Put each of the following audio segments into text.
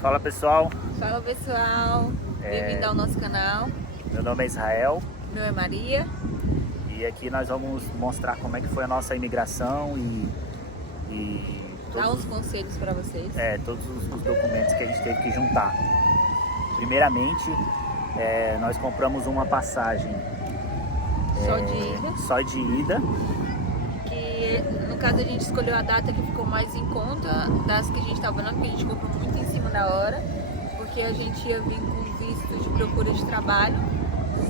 Fala pessoal, Fala pessoal, bem-vindo ao nosso canal. meu nome é Israel Meu é Maria. e aqui nós vamos mostrar como é que foi a nossa imigração e Dá uns conselhos para vocês. todos os documentos que a gente teve que juntar. Primeiramente, nós compramos uma passagem Só de ida. só de ida. Que no caso a gente escolheu a data que ficou mais em conta das que a gente estava olhando, porque a gente comprou muito em cima da hora, porque a gente ia vir com visto de procura de trabalho.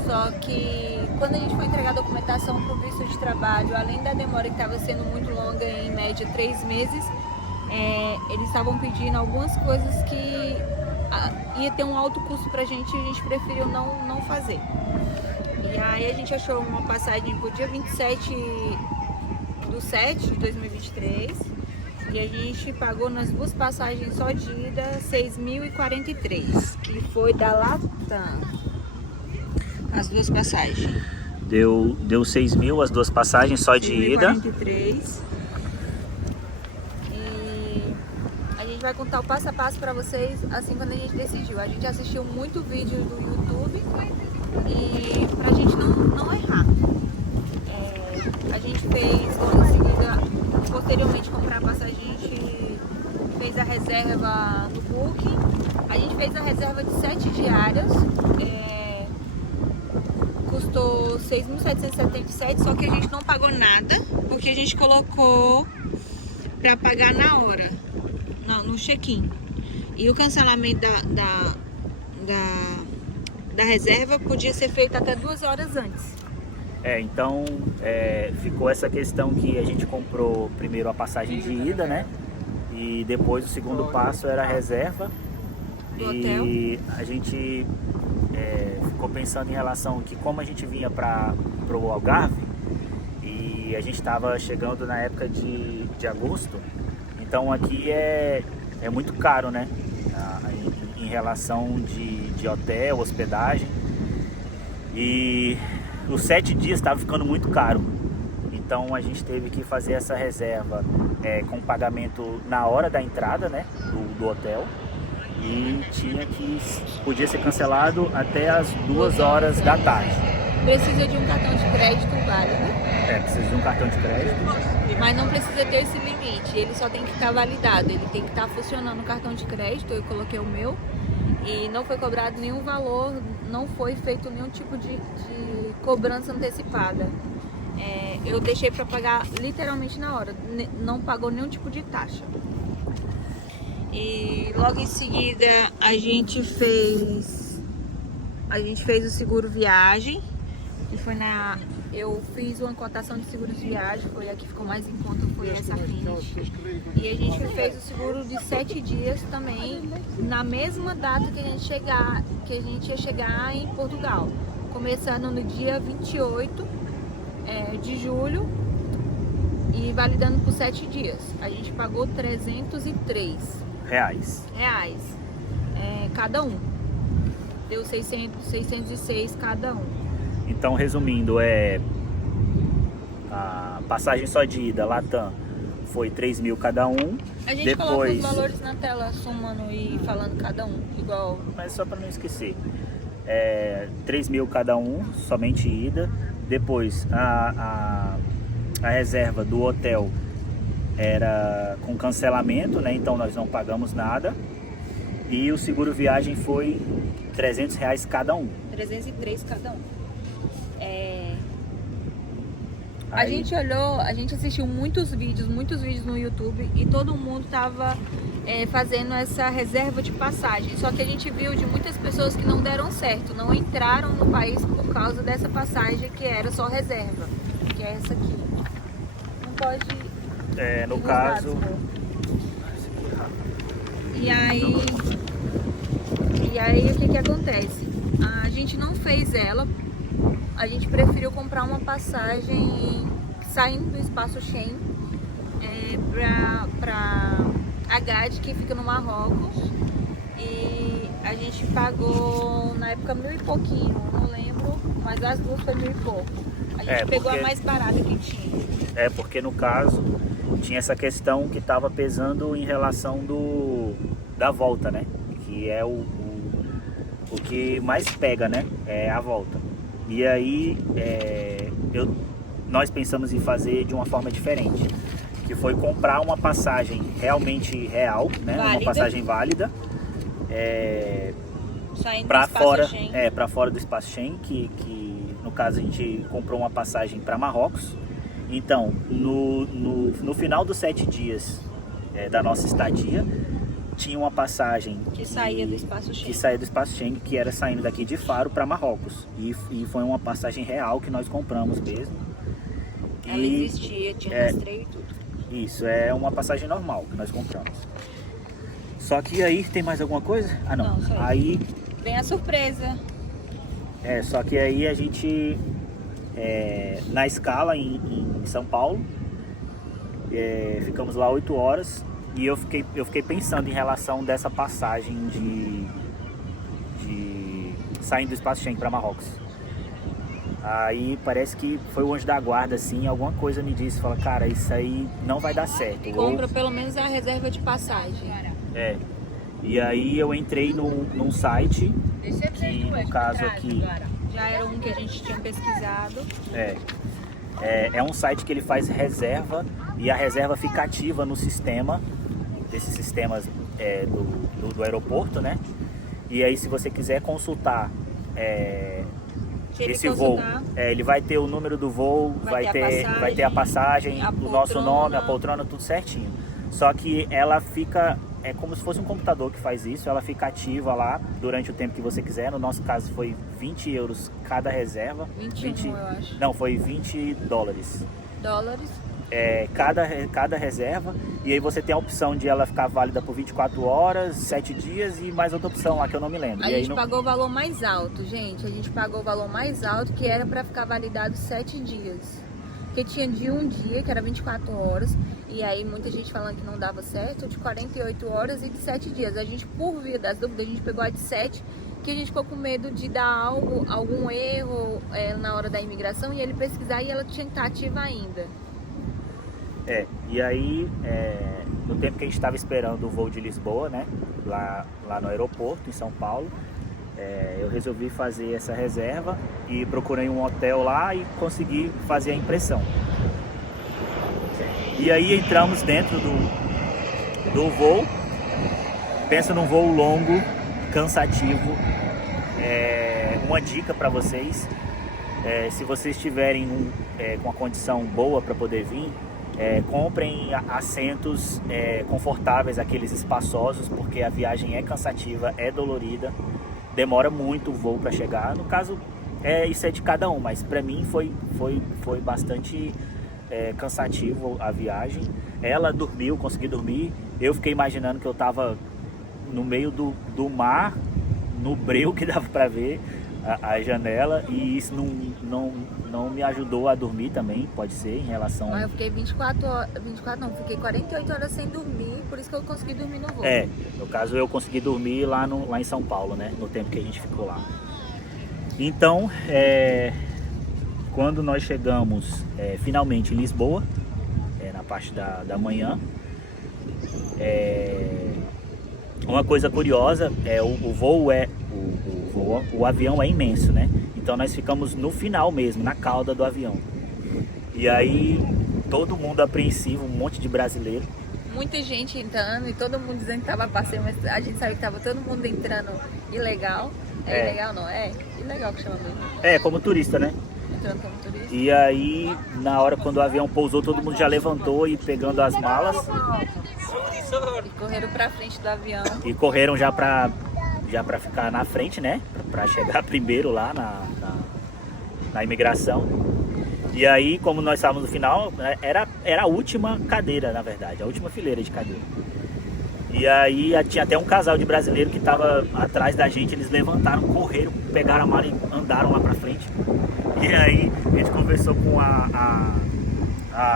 Só que quando a gente foi entregar a documentação para o visto de trabalho, além da demora que estava sendo muito longa, em média 3 meses, eles estavam pedindo algumas coisas que ia ter um alto custo para a gente preferiu não fazer. E aí a gente achou uma passagem para o dia 27/7 de 2023 e a gente pagou nas duas passagens só de ida R$6.043, que foi da Latam, as duas passagens. Deu 6 mil as duas passagens só de ida. 6.043. E a gente vai contar o passo a passo para vocês assim quando a gente decidiu. A gente assistiu muito vídeo do YouTube e pra gente não errar. A gente fez, logo em seguida, posteriormente comprar a passagem, a gente fez a reserva no Booking. A gente fez a reserva de 7 diárias, custou R$6.777, só que a gente não pagou nada, porque a gente colocou para pagar na hora, no check-in. E o cancelamento da reserva podia ser feito até 2 horas antes. Então ficou essa questão que a gente comprou primeiro a passagem de ida, né? E depois o segundo passo era a reserva. Do hotel. E a gente ficou pensando em relação que como a gente vinha para o Algarve e a gente estava chegando na época de agosto, então aqui é muito caro, né? Em relação de hotel, hospedagem. E os 7 dias estava ficando muito caro, então a gente teve que fazer essa reserva com pagamento na hora da entrada, né, do hotel, e podia ser cancelado até as 2 horas da tarde. Precisa de um cartão de crédito válido. Precisa de um cartão de crédito. Mas não precisa ter esse limite, ele só tem que estar validado, ele tem que estar funcionando o cartão de crédito. Eu coloquei o meu e não foi cobrado nenhum valor, não foi feito nenhum tipo de cobrança antecipada. Eu deixei para pagar literalmente na hora, não pagou nenhum tipo de taxa. E logo em seguida a gente fez o seguro viagem, que foi eu fiz uma cotação de seguro de viagem, foi a que ficou mais em conta, foi essa Finish. E a gente fez o seguro de 7 dias também, na mesma data que a gente ia chegar em Portugal, começando no dia 28 de julho e validando por 7 dias. A gente pagou R$303 cada um. Deu 606 cada um. Então, resumindo, a passagem só de ida, Latam, foi 3 mil cada um. A gente coloca os valores na tela, somando e falando cada um, igual. Mas só para não esquecer, 3 mil cada um, somente ida. Depois, a reserva do hotel era com cancelamento, né? Então nós não pagamos nada. E o seguro viagem foi R$300 cada um. 303 cada um. Aí, a gente assistiu muitos vídeos no YouTube e todo mundo tava fazendo essa reserva de passagem. Só que a gente viu de muitas pessoas que não deram certo, não entraram no país por causa dessa passagem que era só reserva, que é essa aqui. Não pode. no caso. E aí o que acontece? A gente não fez ela, a gente preferiu comprar uma passagem saindo do espaço Schengen para Agadir, que fica no Marrocos, e a gente pagou na época 1.000 e pouquinho, não lembro, mas as duas foi 1.000 e pouco. A gente pegou a mais barata que tinha. Porque no caso tinha essa questão que estava pesando em relação da volta, né? que é o que mais pega, né? É a volta. E aí nós pensamos em fazer de uma forma diferente, que foi comprar uma passagem realmente real, né? Válida. Uma passagem válida, Saindo para do espaço fora, Schengen. para fora do espaço Schengen, que no caso a gente comprou uma passagem para Marrocos. Então, no final dos 7 dias da nossa estadia, tinha uma passagem Que saía do espaço Schengen. que saía do espaço Schengen, que era saindo daqui de Faro para Marrocos. E foi uma passagem real que nós compramos mesmo. Ela existia, tinha rastreio e tudo. Isso, é uma passagem normal que nós compramos. Só que aí, tem mais alguma coisa? Ah, não. Não, só isso. Aí, Vem a surpresa. só que aí a gente, na escala em São Paulo, ficamos lá 8 horas e eu fiquei pensando em relação dessa passagem de saindo do espaço Schengen para Marrocos. Aí parece que foi o anjo da guarda, assim, alguma coisa me disse, fala, cara, isso aí não vai dar certo. Compra pelo menos a reserva de passagem. E aí eu entrei num site, que no caso aqui Já era um que a gente tinha pesquisado. é um site que ele faz reserva e a reserva fica ativa no sistema, desses sistemas do aeroporto, né? E aí se você quiser consultar esse voo, ele vai ter o número do voo, vai ter a passagem, o nosso nome, a poltrona, tudo certinho. Só que ela fica, é como se fosse um computador que faz isso, ela fica ativa lá durante o tempo que você quiser. No nosso caso foi 20 euros cada reserva. 21, eu acho. Não, foi 20 dólares. Cada reserva, e aí você tem a opção de ela ficar válida por 24 horas, 7 dias e mais outra opção lá que eu não me lembro. A E aí gente pagou o valor mais alto, gente. A gente pagou o valor mais alto, que era para ficar validado 7 dias. Porque tinha de um dia, que era 24 horas, e aí muita gente falando que não dava certo, de 48 horas e de 7 dias. A gente, por via das dúvidas, a gente pegou a de 7, que a gente ficou com medo de dar algum erro na hora da imigração e ele pesquisar e ela tinha que estar ativa ainda. E aí, no tempo que a gente estava esperando o voo de Lisboa, né, lá no aeroporto, em São Paulo, eu resolvi fazer essa reserva e procurei um hotel lá e consegui fazer a impressão. E aí entramos dentro do voo. Pensa num voo longo, cansativo. Uma dica para vocês, se vocês estiverem com uma condição boa para poder vir, comprem assentos confortáveis, aqueles espaçosos, porque a viagem é cansativa, é dolorida, demora muito o voo para chegar. No caso, isso é de cada um, mas para mim foi bastante cansativo a viagem. Ela dormiu, consegui dormir. Eu fiquei imaginando que eu estava no meio do mar, no breu que dava para ver a janela, e isso não me ajudou a dormir também, pode ser, em relação... Mas eu fiquei fiquei 48 horas sem dormir, por isso que eu consegui dormir no voo. No caso eu consegui dormir lá em São Paulo, né, no tempo que a gente ficou lá. Então, quando nós chegamos finalmente em Lisboa, na parte da manhã, uma coisa curiosa, o avião é imenso, né? Então nós ficamos no final mesmo, na cauda do avião. E aí todo mundo apreensivo, um monte de brasileiro. Muita gente entrando e todo mundo dizendo que estava passeio, mas a gente sabe que estava todo mundo entrando ilegal. Ilegal não, ilegal que chama mesmo. Como turista, né? Entrando como turista. E aí, na hora quando o avião pousou, todo mundo já levantou e pegando as malas. E correram pra frente do avião. E correram já pra ficar na frente, né? Pra chegar primeiro lá na imigração. E aí, como nós estávamos no final, era a última cadeira, na verdade, a última fileira de cadeira. E aí tinha até um casal de brasileiro que estava atrás da gente, eles levantaram, correram, pegaram a mala e andaram lá pra frente. E aí a gente conversou com a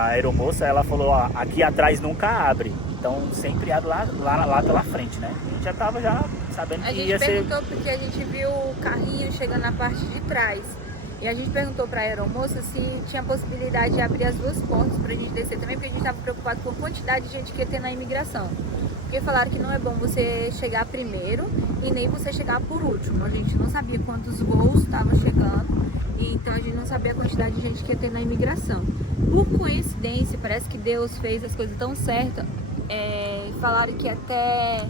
aeromoça, ela falou, ó, aqui atrás nunca abre, então sempre abre lá pela frente, né? A gente já tava sabendo que ia ser... A gente perguntou porque a gente viu o carrinho chegando na parte de trás. E a gente perguntou para a aeromoça se tinha possibilidade de abrir as duas portas para a gente descer também, porque a gente estava preocupado com a quantidade de gente que ia ter na imigração. Porque porque falaram que não é bom você chegar primeiro e nem você chegar por último. A gente não sabia quantos voos estavam chegando, e então a gente não sabia a quantidade de gente que ia ter na imigração. Por coincidência, parece que Deus fez as coisas tão certas. Falaram que até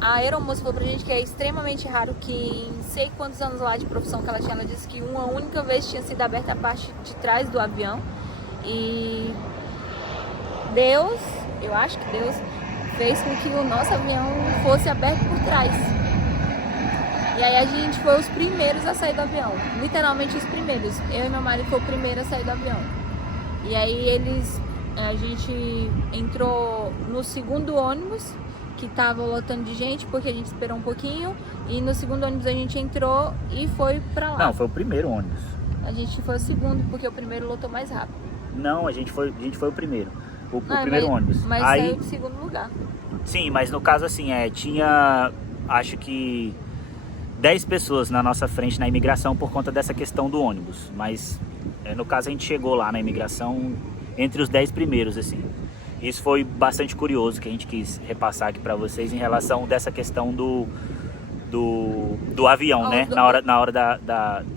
a aeromoça falou pra gente que é extremamente raro, que em sei quantos anos lá de profissão que ela tinha, ela disse que uma única vez tinha sido aberta a parte de trás do avião. E Deus, eu acho que Deus fez com que o nosso avião fosse aberto por trás. E aí a gente foi os primeiros a sair do avião, literalmente os primeiros. Eu e meu marido foi o primeiro a sair do avião. E aí a gente entrou no segundo ônibus, que tava lotando de gente, porque a gente esperou um pouquinho. E no segundo ônibus a gente entrou e foi pra lá. Não, foi o primeiro ônibus. A gente foi o segundo, porque o primeiro lotou mais rápido. Não, a gente foi o primeiro. O primeiro ônibus. Mas aí, saiu de segundo lugar. Sim, mas no caso assim, tinha, acho que 10 pessoas na nossa frente na imigração por conta dessa questão do ônibus. Mas no caso a gente chegou lá na imigração entre os 10 primeiros, assim. Isso foi bastante curioso, que a gente quis repassar aqui para vocês em relação dessa questão do avião, né? Na hora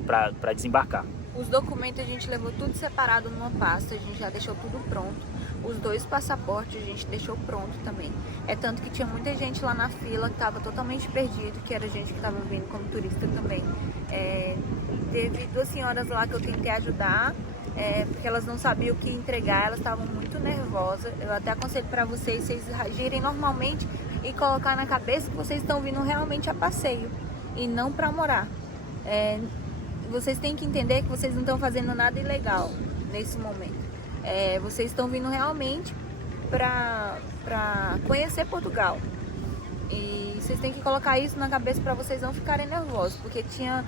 para desembarcar. Os documentos a gente levou tudo separado numa pasta, a gente já deixou tudo pronto. Os 2 passaportes a gente deixou pronto também. É tanto que tinha muita gente lá na fila que estava totalmente perdido, que era gente que estava vindo como turista também. Teve 2 senhoras lá que eu tentei ajudar, porque elas não sabiam o que entregar, elas estavam muito nervosas. Eu até aconselho para vocês agirem normalmente e colocar na cabeça que vocês estão vindo realmente a passeio e não para morar. Vocês têm que entender que vocês não estão fazendo nada ilegal nesse momento. Vocês estão vindo realmente para conhecer Portugal. E vocês têm que colocar isso na cabeça para vocês não ficarem nervosos, porque tinha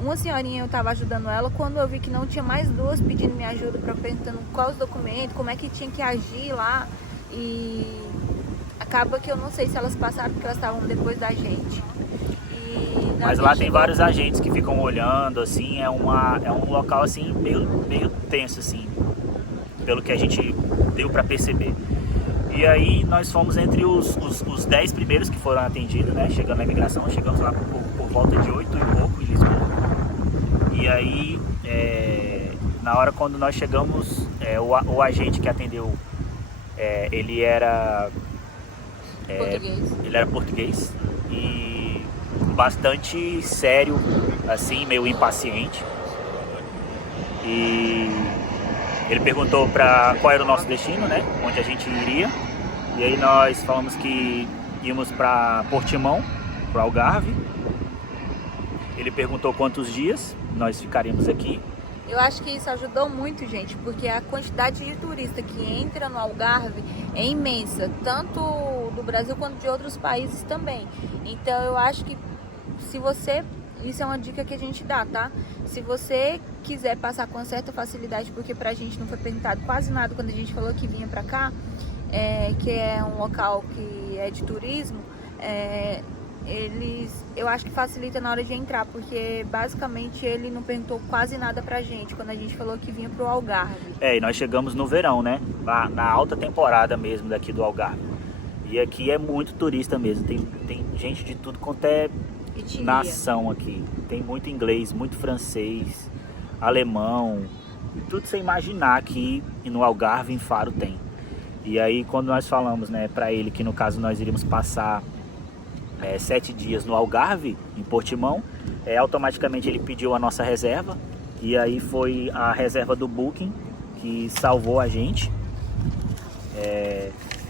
uma senhorinha, eu estava ajudando ela, quando eu vi que não tinha mais 2 pedindo minha ajuda, perguntando quais os documentos, como é que tinha que agir lá, e acaba que eu não sei se elas passaram porque elas estavam depois da gente. Mas lá tem vários agentes que ficam olhando, assim, é um local assim meio tenso, assim, pelo que a gente deu para perceber. E aí nós fomos entre os 10 primeiros que foram atendidos, né? Chegando na imigração, chegamos lá por volta de 8 e pouco em Lisboa. E aí, na hora quando nós chegamos, o agente que atendeu, ele era português e bastante sério, assim, meio impaciente. E ele perguntou qual era o nosso destino, né? Onde a gente iria. E aí nós falamos que íamos para Portimão, para Algarve. Ele perguntou quantos dias nós ficaríamos aqui. Eu acho que isso ajudou muito, gente, porque a quantidade de turista que entra no Algarve é imensa, tanto do Brasil quanto de outros países também. Então eu acho que isso é uma dica que a gente dá, tá? Se você quiser passar com certa facilidade, porque pra gente não foi perguntado quase nada quando a gente falou que vinha pra cá, que é um local que é de turismo, eu acho que facilita na hora de entrar, porque basicamente ele não perguntou quase nada pra gente quando a gente falou que vinha pro Algarve. E nós chegamos no verão, né? Na alta temporada mesmo daqui do Algarve. E aqui é muito turista mesmo, tem gente de tudo quanto é nação aqui. Tem muito inglês, muito francês, alemão, tudo sem imaginar aqui no Algarve, em Faro tem. E aí quando nós falamos, né, para ele que no caso nós iríamos passar 7 dias no Algarve, em Portimão, automaticamente ele pediu a nossa reserva. E aí foi a reserva do Booking que salvou a gente.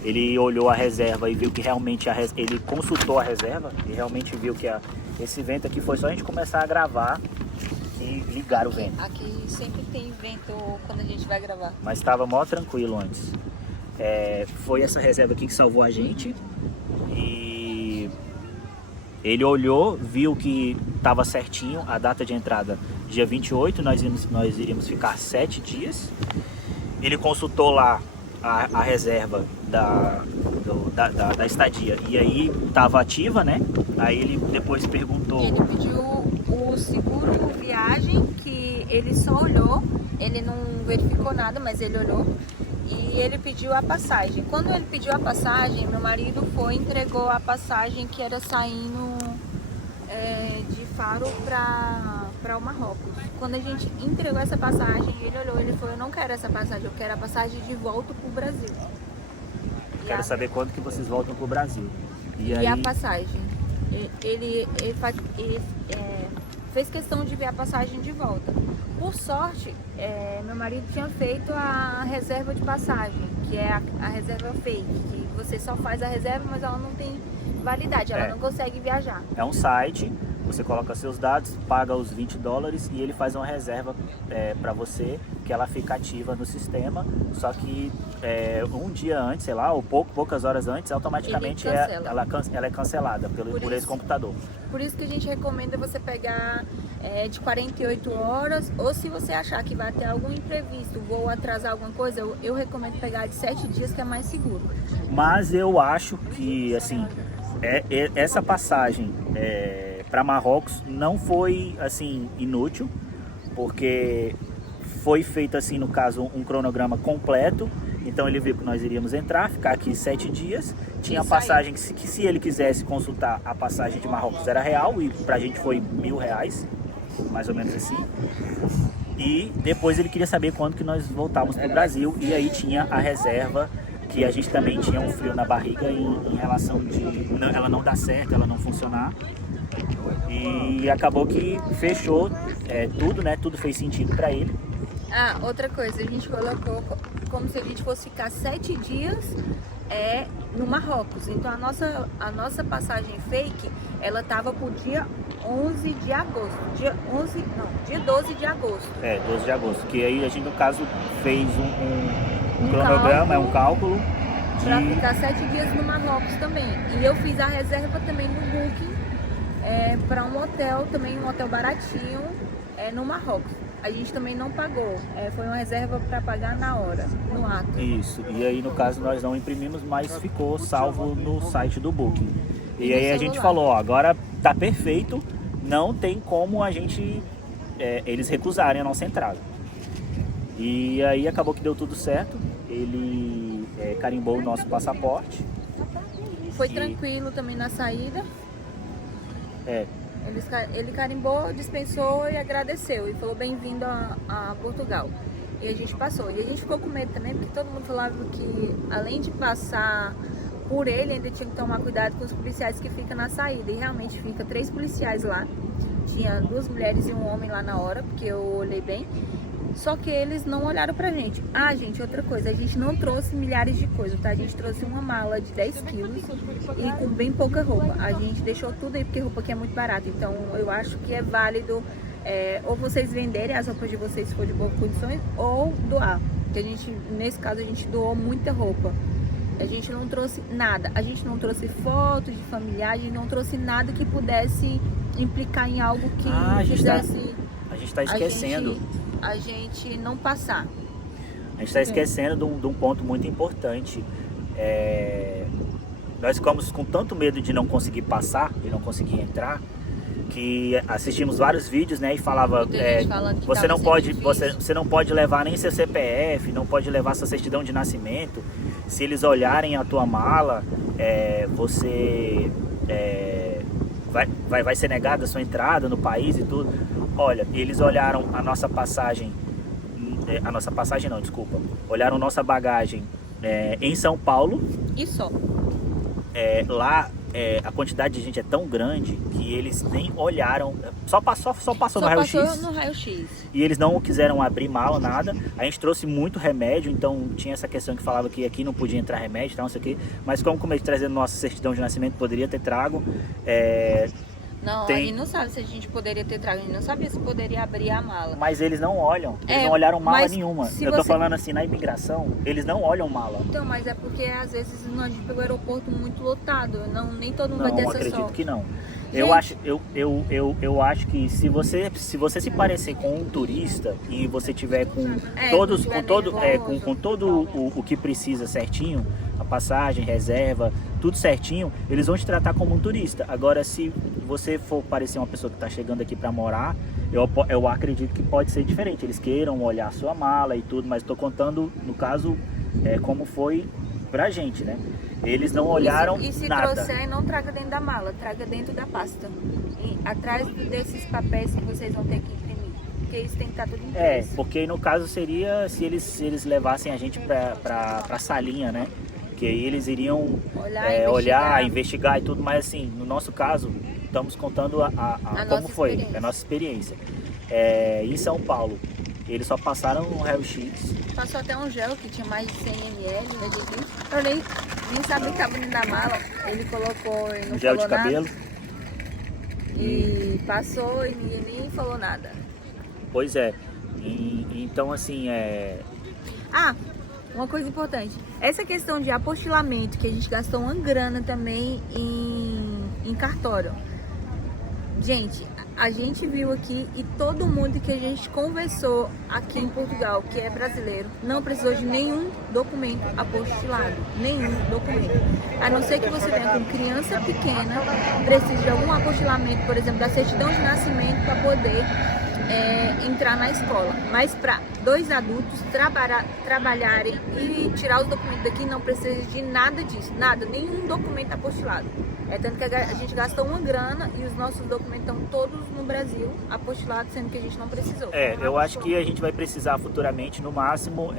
Ele olhou a reserva e viu que realmente ele consultou a reserva e realmente viu que esse vento aqui foi só a gente começar a gravar e ligar o vento. Aqui sempre tem vento quando a gente vai gravar. Mas estava mó tranquilo antes. Foi essa reserva aqui que salvou a gente. E ele olhou, viu que estava certinho a data de entrada, dia 28, nós iríamos ficar 7 dias. Ele consultou lá a reserva da estadia e aí estava ativa, né? Aí ele depois perguntou. Ele pediu o seguro viagem, que ele só olhou, ele não verificou nada, mas ele olhou. e ele pediu a passagem. Quando ele pediu a passagem, meu marido foi e entregou a passagem que era saindo de Faro para o Marrocos. Quando a gente entregou essa passagem, ele olhou, ele falou: eu não quero essa passagem, eu quero a passagem de volta para o Brasil. Quero saber quando que vocês voltam pro Brasil. E aí... a passagem? Ele fez questão de ver a passagem de volta. Por sorte, meu marido tinha feito a reserva de passagem, que é a reserva fake, que você só faz a reserva, mas ela não tem validade, ela não consegue viajar. É um site, você coloca seus dados, paga os $20 e ele faz uma reserva para você, que ela fica ativa no sistema, só que um dia antes, sei lá, ou poucas horas antes, automaticamente ela é cancelada por esse computador. Por isso que a gente recomenda você pegar de 48 horas, ou se você achar que vai ter algum imprevisto, vou atrasar alguma coisa, eu recomendo pegar de 7 dias, que é mais seguro. Mas eu acho que, assim, essa passagem para Marrocos não foi, assim, inútil, porque foi feito, assim, no caso, um cronograma completo. Então ele viu que nós iríamos entrar, ficar aqui 7 dias. Tinha a passagem que se ele quisesse consultar, a passagem de Marrocos era real, e pra gente foi R$1.000, mais ou menos assim. E depois ele queria saber quando que nós voltávamos pro Brasil, e aí tinha a reserva, que a gente também tinha um frio na barriga em relação de ela não dar certo, ela não funcionar. E acabou que fechou tudo, né? Tudo fez sentido para ele. Ah, outra coisa, a gente colocou como se a gente fosse ficar 7 dias no Marrocos. Então a nossa passagem fake, ela tava pro dia 11 de agosto. Dia 12 de agosto. 12 de agosto. Que aí a gente, no caso, fez um cronograma, um cálculo. Pra ficar 7 dias no Marrocos também. E eu fiz a reserva também no Booking para um hotel, também um hotel baratinho no Marrocos. A gente também não pagou, foi uma reserva para pagar na hora, no ato. Isso, e aí no caso nós não imprimimos, mas ficou salvo no site do Booking. E aí a gente falou, agora tá perfeito, não tem como a gente, eles recusarem a nossa entrada. E aí acabou que deu tudo certo, ele carimbou o nosso passaporte. Foi tranquilo também na saída. Ele carimbou, dispensou e agradeceu. E falou bem-vindo a Portugal. E a gente passou. E a gente ficou com medo também, porque todo mundo falava que, além de passar por ele, ainda tinha que tomar cuidado com os policiais que ficam na saída. E realmente fica 3 policiais lá. Tinha 2 mulheres e um homem lá na hora, porque eu olhei bem. Só que eles não olharam pra gente. Ah, gente, outra coisa, a gente não trouxe milhares de coisas, tá? A gente trouxe uma mala de 10 quilos e com bem pouca roupa. A gente deixou tudo aí, porque roupa aqui é muito barata. Então, eu acho que é válido ou vocês venderem as roupas de vocês se for de boas condições, ou doar. Porque a gente, nesse caso, a gente doou muita roupa. A gente não trouxe nada. A gente não trouxe fotos de familiar, a gente não trouxe nada que pudesse implicar em algo que fizesse... A gente tá esquecendo... A gente não passar. A gente está esquecendo de um ponto muito importante. Nós ficamos com tanto medo de não conseguir passar, de não conseguir entrar, que assistimos vários vídeos, né, e falava você não pode levar nem seu CPF, não pode levar sua certidão de nascimento. Se eles olharem a tua mala, você vai ser negada a sua entrada no país e tudo. Olha, eles olharam a nossa passagem, olharam nossa bagagem em São Paulo. E só. Lá a quantidade de gente é tão grande que eles nem olharam, só passou no raio-x. E eles não quiseram abrir mala, nada. A gente trouxe muito remédio, então tinha essa questão que falava que aqui não podia entrar remédio, tal, não sei o quê. Mas como eles trazendo nossa certidão de nascimento, poderia ter trago. Não, a gente não sabe se a gente poderia ter trago, a gente não sabia se poderia abrir a mala. Mas eles não olham, eles não olharam mala nenhuma. Eu tô falando assim, na imigração, eles não olham mala. Então, mas é porque às vezes a gente pegou o aeroporto muito lotado, nem todo mundo vai ter essa sorte. Não, acredito que não. Eu acho que se você se parecer com um turista e você tiver com todo o que precisa certinho, a passagem, reserva, tudo certinho, eles vão te tratar como um turista. Agora, se você for parecer uma pessoa que está chegando aqui para morar, eu acredito que pode ser diferente. Eles queiram olhar a sua mala e tudo, mas estou contando no caso como foi pra gente, né? Eles não olharam e se nada. trouxer, não traga dentro da mala, traga dentro da pasta. E atrás desses papéis que vocês vão ter que imprimir. Porque isso tem que estar tudo impresso. Porque no caso seria se eles levassem a gente pra salinha, né? Que aí eles iriam olhar, investigar e tudo, mas assim, no nosso caso, estamos contando como foi, a nossa experiência. Em São Paulo, eles só passaram um raio-x. Passou até um gel que tinha mais de 100 ml, né, eu nem sabia que estava dentro da mala. Ele colocou e não gel falou de cabelo. nada. E passou e ninguém nem falou nada. Pois é. Então assim, uma coisa importante. Essa questão de apostilamento, que a gente gastou uma grana também em cartório. Gente, a gente viu aqui e todo mundo que a gente conversou aqui em Portugal, que é brasileiro, não precisou de nenhum documento apostilado. Nenhum documento. A não ser que você venha com criança pequena, precise de algum apostilamento, por exemplo, da certidão de nascimento para poder entrar na escola. Mas para 2 adultos trabalharem e tirar os documentos daqui, não precisa de nada disso. Nada, nenhum documento apostilado. Tanto que a gente gastou uma grana e os nossos documentos estão todos no Brasil apostilados, sendo que a gente não precisou. Eu acho que a gente vai precisar futuramente, no máximo,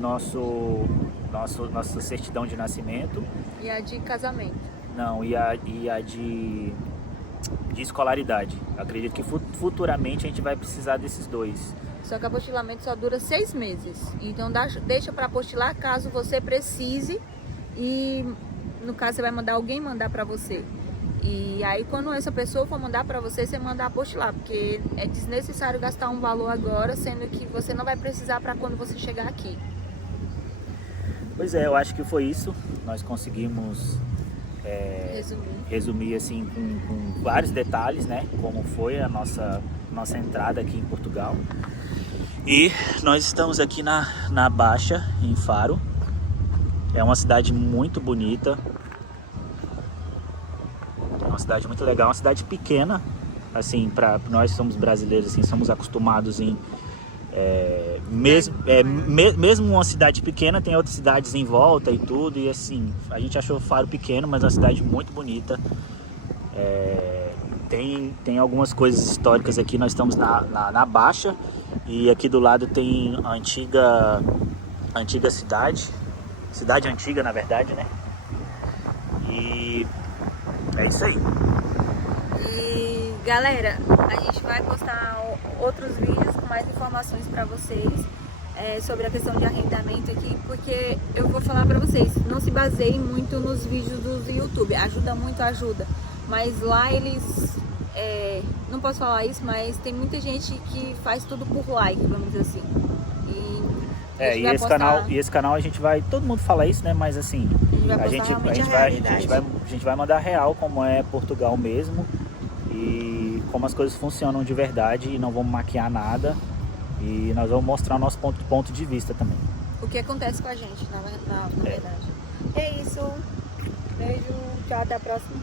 nossa certidão de nascimento. E a de casamento. Não, e a de escolaridade. Acredito que futuramente a gente vai precisar desses 2. Só que o apostilamento só dura 6 meses. Então deixa para apostilar caso você precise e no caso você vai mandar alguém mandar para você. E aí quando essa pessoa for mandar para você, você manda apostilar, porque é desnecessário gastar um valor agora, sendo que você não vai precisar para quando você chegar aqui. Pois eu acho que foi isso. Nós conseguimos resumir assim com vários detalhes, né? Como foi a nossa entrada aqui em Portugal. E nós estamos aqui na Baixa, em Faro. É uma cidade muito bonita. É uma cidade muito legal, uma cidade pequena. Assim, para nós somos brasileiros, assim, somos acostumados em mesmo uma cidade pequena, tem outras cidades em volta e tudo, e assim, a gente achou Faro pequeno, mas é uma cidade muito bonita. Tem algumas coisas históricas aqui. Nós estamos na Baixa, e aqui do lado tem a antiga cidade antiga, na verdade, né? E é isso aí. E galera, a gente vai postar outros vídeos com mais informações para vocês sobre a questão de arrendamento aqui, porque eu vou falar para vocês, não se baseiem muito nos vídeos do YouTube. Ajuda muito, ajuda, mas lá eles não posso falar isso, mas tem muita gente que faz tudo por like, vamos dizer assim. E esse canal a gente vai, todo mundo fala isso, né? Mas assim, a gente vai mandar real como é Portugal mesmo, e como as coisas funcionam de verdade, e não vamos maquiar nada, e nós vamos mostrar o nosso ponto de vista também. O que acontece com a gente, na verdade. É isso. Beijo, tchau, até a próxima.